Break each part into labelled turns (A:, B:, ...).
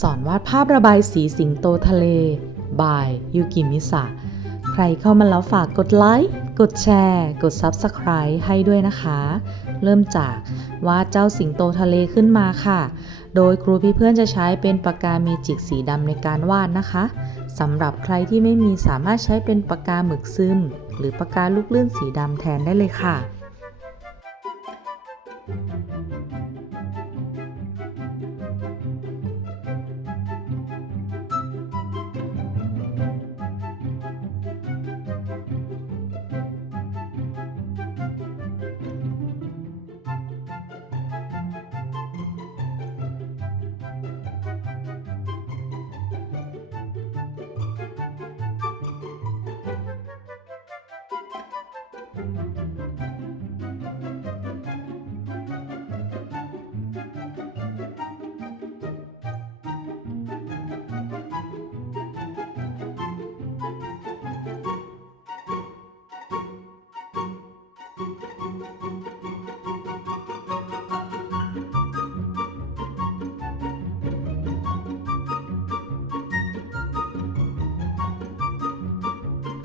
A: สอนวาดภาพระบายสีสิงโตทะเล บายยูกิมิสะใครเข้ามาแล้วฝากกดไลค์ กดแชร์ กด Subscribe ให้ด้วยนะคะ เริ่มจากวาดเจ้าสิงโตทะเลขึ้นมาค่ะ โดยครูพี่เพื่อนจะใช้เป็นปากกาเมจิกสีดำในการวาดนะคะสำหรับใครที่ไม่มีสามารถใช้เป็นปากกาหมึกซึม หรือปากกาลูกเลื่อนสีดำแทนได้เลยค่ะ Thank you.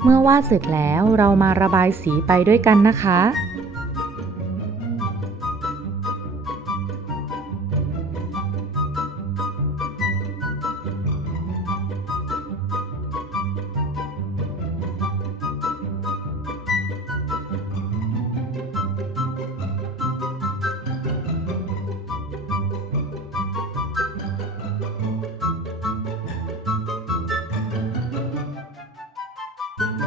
A: เมื่อวาดเสร็จแล้วเรามาระบายสีไปด้วยกันนะคะ Thank you.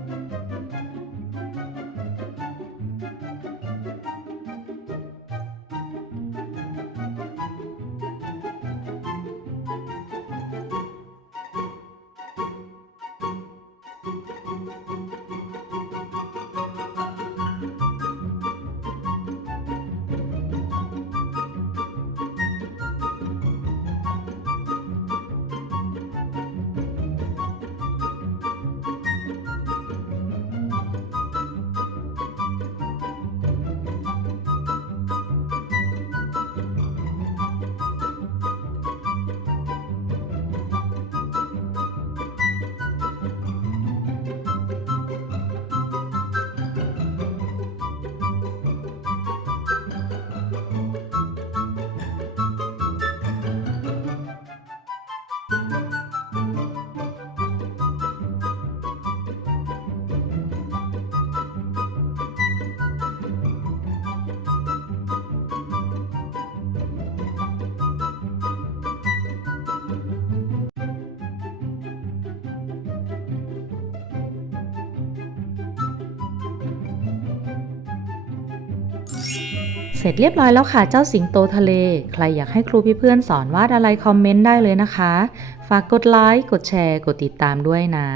A: เสร็จเรียบร้อยแล้วค่ะเจ้าสิงโตทะเล ใครอยากให้ครูพี่เพื่อนสอนวาดอะไรคอมเมนต์ได้เลยนะคะ ฝากกดไลค์ กดแชร์ กดติดตามด้วยนะ